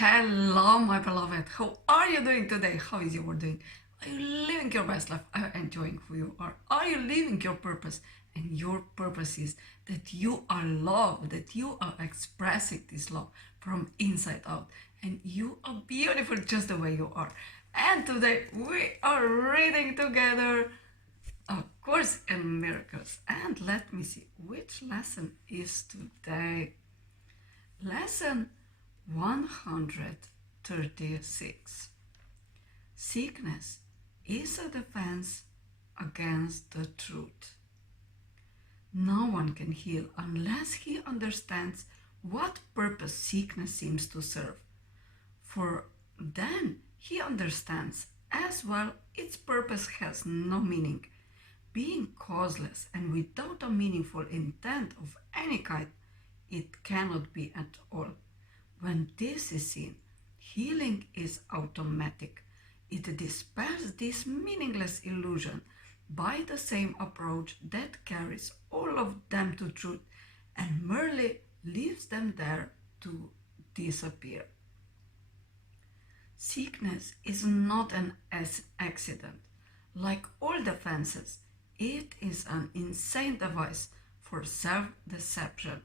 Hello, my beloved. How are you doing today? How is your doing? Are you living your best life? Are you enjoying who you are? Are you living your purpose? And your purpose is that you are loved, that you are expressing this love from inside out. And you are beautiful just the way you are. And today we are reading together A Course in Miracles. And let me see which lesson is today. Lesson 136. Sickness is a defense against the truth. No one can heal unless he understands what purpose sickness seems to serve. For then he understands as well its purpose has no meaning. Being causeless and without a meaningful intent of any kind, it cannot be at all. When this is seen, healing is automatic. It dispels this meaningless illusion by the same approach that carries all of them to truth and merely leaves them there to disappear. Sickness is not an accident. Like all defenses, it is an insane device for self-deception,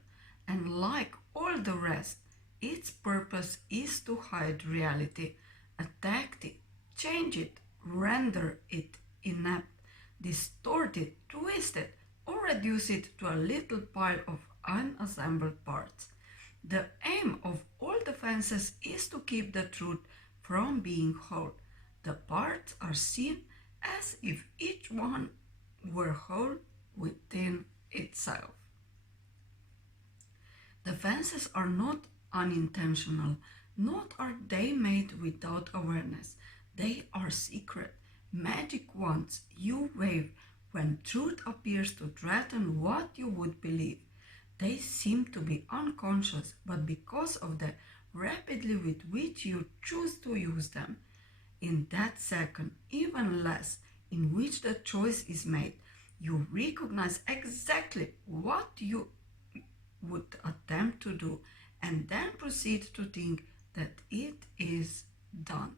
and like all the rest, its purpose is to hide reality, attack it, change it, render it inept, distort it, twist it, or reduce it to a little pile of unassembled parts. The aim of all defenses is to keep the truth from being whole. The parts are seen as if each one were whole within itself. Defenses are not unintentional, nor are they made without awareness. They are secret, magic wands you wave when truth appears to threaten what you would believe. They seem to be unconscious, but because of the rapidity with which you choose to use them, in that second, even less, in which the choice is made, you recognize exactly what you would attempt to do and then proceed to think that it is done.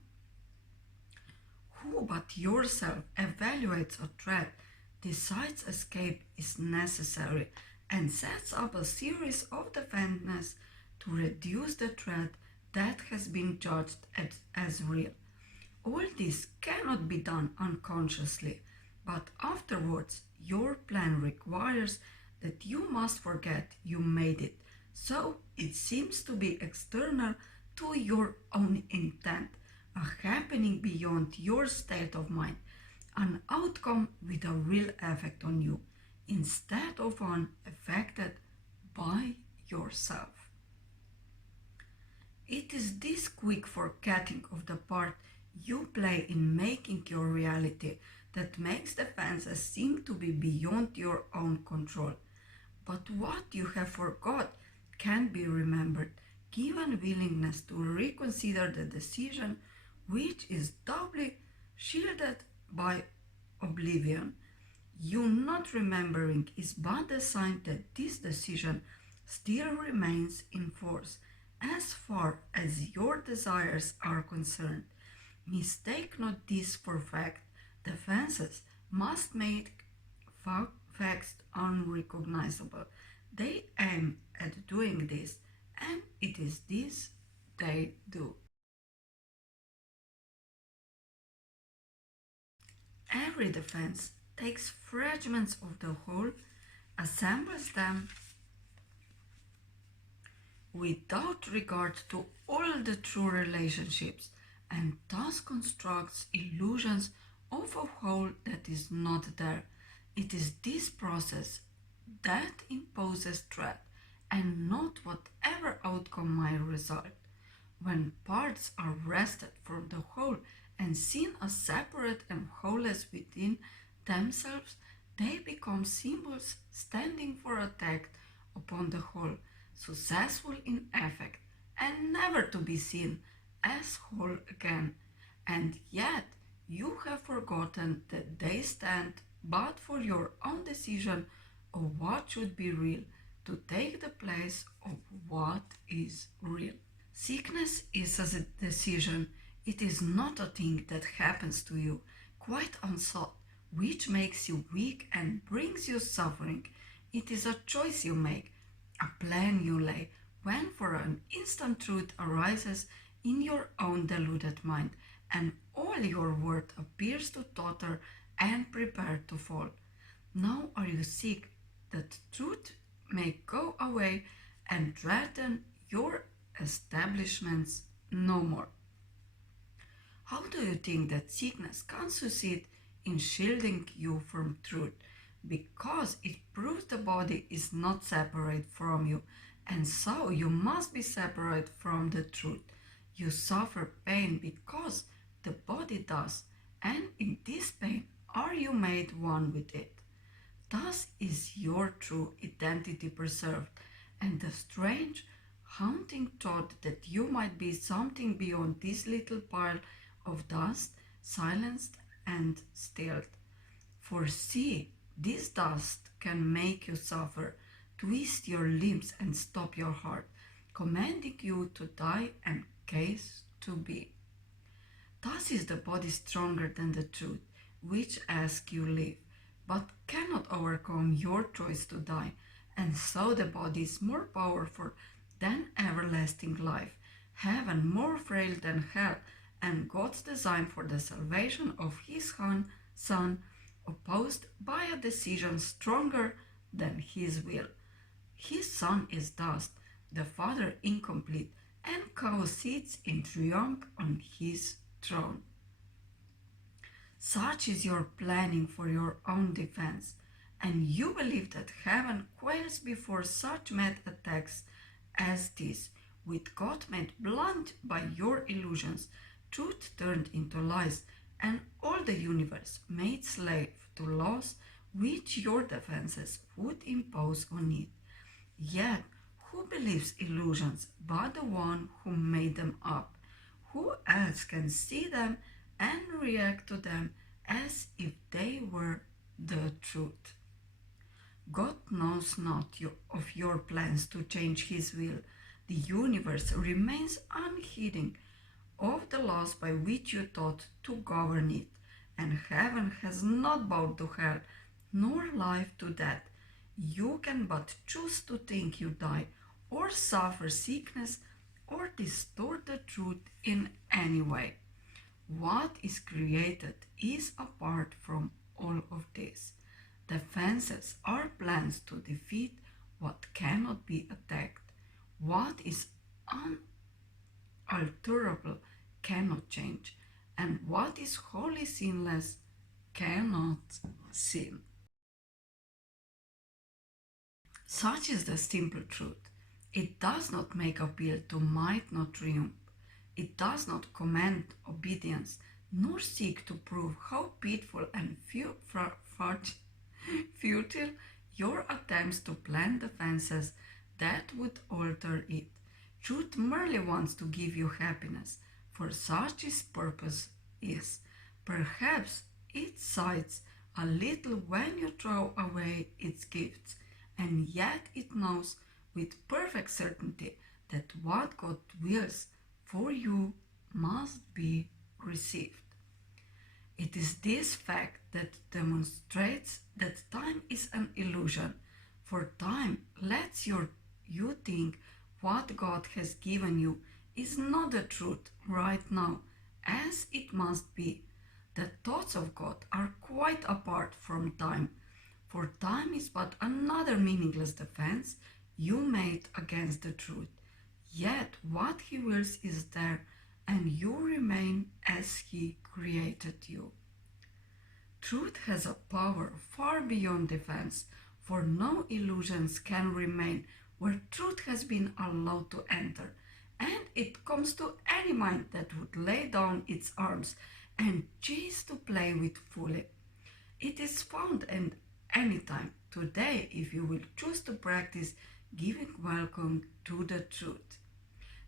Who but yourself evaluates a threat, decides escape is necessary, and sets up a series of defenses to reduce the threat that has been judged as real. All this cannot be done unconsciously, but afterwards your plan requires that you must forget you made it, so it seems to be external to your own intent, a happening beyond your state of mind, an outcome with a real effect on you, instead of one affected by yourself. It is this quick forgetting of the part you play in making your reality that makes defenses seem to be beyond your own control. But what you have forgot can be remembered, given willingness to reconsider the decision, which is doubly shielded by oblivion. You not remembering is but a sign that this decision still remains in force as far as your desires are concerned. Mistake not this for fact. Defenses must make facts unrecognizable. They aim at doing this, and it is this they do. Every defense takes fragments of the whole, assembles them without regard to all the true relationships, and thus constructs illusions of a whole that is not there. It is this process that imposes threat, and not whatever outcome might result. When parts are wrested from the whole and seen as separate and wholeless within themselves, they become symbols standing for attack upon the whole, successful in effect, and never to be seen as whole again. And yet you have forgotten that they stand but for your own decision of what should be real to take the place of what is real. Sickness is as a decision. It is not a thing that happens to you, quite unsought, which makes you weak and brings you suffering. It is a choice you make, a plan you lay, when for an instant truth arises in your own deluded mind, and all your worth appears to totter and prepare to fall. Now are you sick that truth may go away and threaten your establishments no more? How do you think that sickness can succeed in shielding you from truth? Because it proves the body is not separate from you, and so you must be separate from the truth. You suffer pain because the body does, and in this pain are you made one with it. Thus is your true identity preserved, and the strange, haunting thought that you might be something beyond this little pile of dust silenced and stilled. For see, this dust can make you suffer, twist your limbs and stop your heart, commanding you to die and case to be. Thus is the body stronger than the truth, which asks you live, but cannot overcome your choice to die, and so the body is more powerful than everlasting life, heaven more frail than hell, and God's design for the salvation of his Son opposed by a decision stronger than his will. His Son is dust, the Father incomplete, and God sits in triumph on his throne. Such is your planning for your own defense, and you believe that heaven quails before such mad attacks as this, with God made blunt by your illusions, truth turned into lies, and all the universe made slave to laws which your defenses would impose on it. Yet, who believes illusions but the one who made them up? Who else can see them and react to them as if they were the truth? God knows not of your plans to change his will. The universe remains unheeding of the laws by which you thought to govern it, and heaven has not bowed to hell, nor life to death. You can but choose to think you die, or suffer sickness, or distort the truth in any way. What is created is apart from all of this. Defenses are plans to defeat what cannot be attacked. What is unalterable cannot change, and what is wholly sinless cannot sin. Such is the simple truth. It does not make appeal to might nor triumph. It does not command obedience, nor seek to prove how pitiful and futile your attempts to plan defenses that would alter it. Truth merely wants to give you happiness, for such its purpose is. Perhaps it sighs a little when you throw away its gifts, and yet it knows with perfect certainty that what God wills for you must be received. It is this fact that demonstrates that time is an illusion, for time lets you think what God has given you is not the truth right now, as it must be. The thoughts of God are quite apart from time, for time is but another meaningless defense you made against the truth. Yet what he wills is there, and you remain as he created you. Truth has a power far beyond defense, for no illusions can remain where truth has been allowed to enter, and it comes to any mind that would lay down its arms and cease to play with fully. It is found at any time today if you will choose to practice giving welcome to the truth.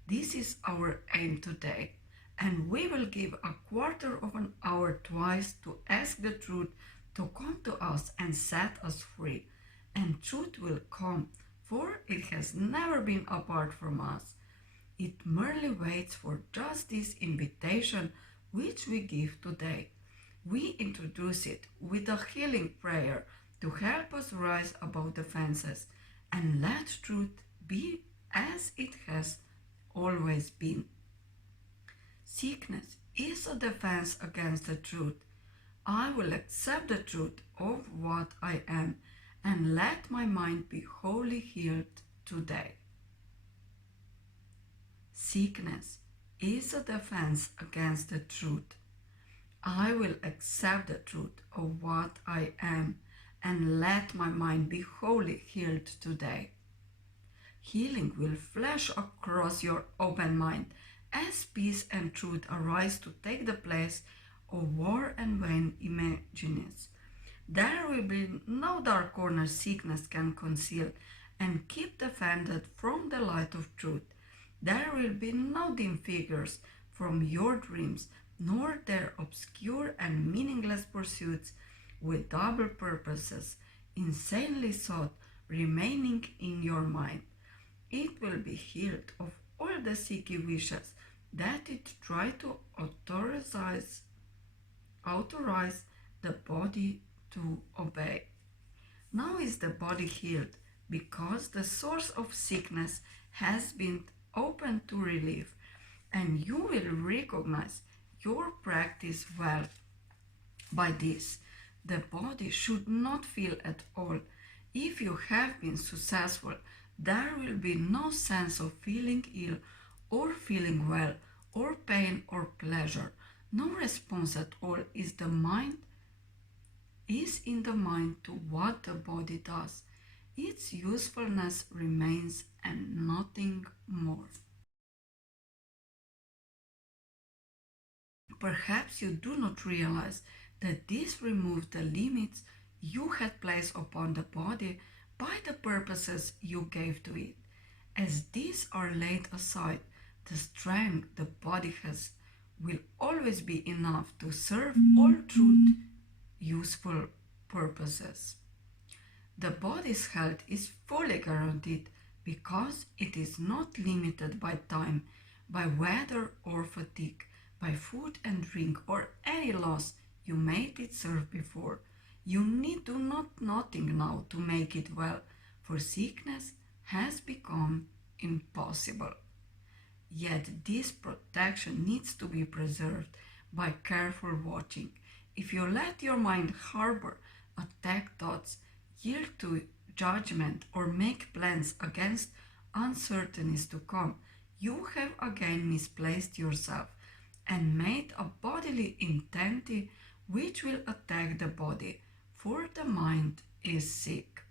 This is our aim today, and we will give a quarter of an hour twice to ask the truth to come to us and set us free. And truth will come, for it has never been apart from us. It merely waits for just this invitation which we give today. We introduce it with a healing prayer to help us rise above the fences and let truth be as it has always been. Sickness is a defense against the truth. I will accept the truth of what I am and let my mind be wholly healed today. Sickness is a defense against the truth. I will accept the truth of what I am and let my mind be wholly healed today. Healing will flash across your open mind as peace and truth arise to take the place of war and vain imaginings. There will be no dark corner sickness can conceal and keep defended from the light of truth. There will be no dim figures from your dreams, nor their obscure and meaningless pursuits with double purposes, insanely sought, remaining in your mind. It will be healed of all the sicky wishes that it tried to authorize the body to obey. Now is the body healed because the source of sickness has been open to relief, and you will recognize your practice well. By this, the body should not feel at all. If you have been successful, there will be no sense of feeling ill or feeling well, or pain or pleasure. No response at all is in the mind to what the body does. Its usefulness remains and nothing more. Perhaps you do not realize that this removes the limits you had placed upon the body by the purposes you gave to it. As these are laid aside, the strength the body has will always be enough to serve all truth useful purposes. The body's health is fully guaranteed because it is not limited by time, by weather or fatigue, by food and drink or any loss you made it serve before. You need do nothing now to make it well, for sickness has become impossible. Yet this protection needs to be preserved by careful watching. If you let your mind harbor attack thoughts, yield to judgment, or make plans against uncertainties to come, you have again misplaced yourself and made a bodily entity which will attack the body, for the mind is sick.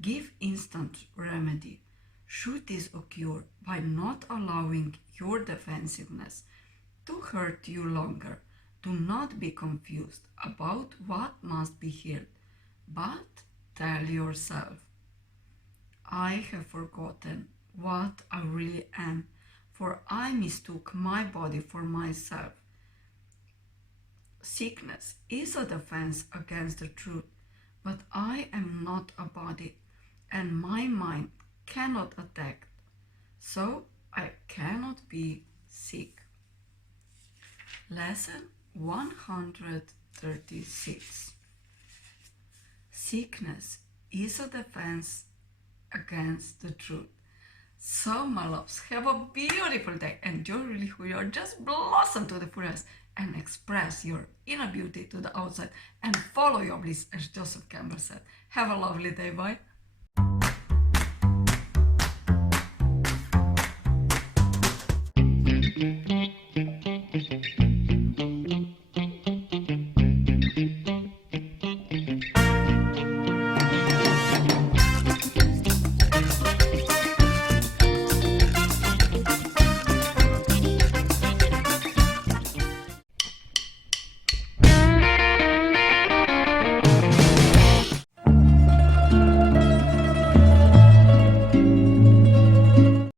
Give instant remedy should this occur by not allowing your defensiveness to hurt you longer. Do not be confused about what must be healed, but tell yourself, I have forgotten what I really am, for I mistook my body for myself. Sickness is a defense against the truth, but I am not a body, and my mind cannot attack, so I cannot be sick. Lesson 136. Sickness is a defense against the truth. So, my loves, have a beautiful day. Enjoy really who you are. Just blossom to the fullest and express your inner beauty to the outside and follow your bliss, as Joseph Campbell said. Have a lovely day. Bye.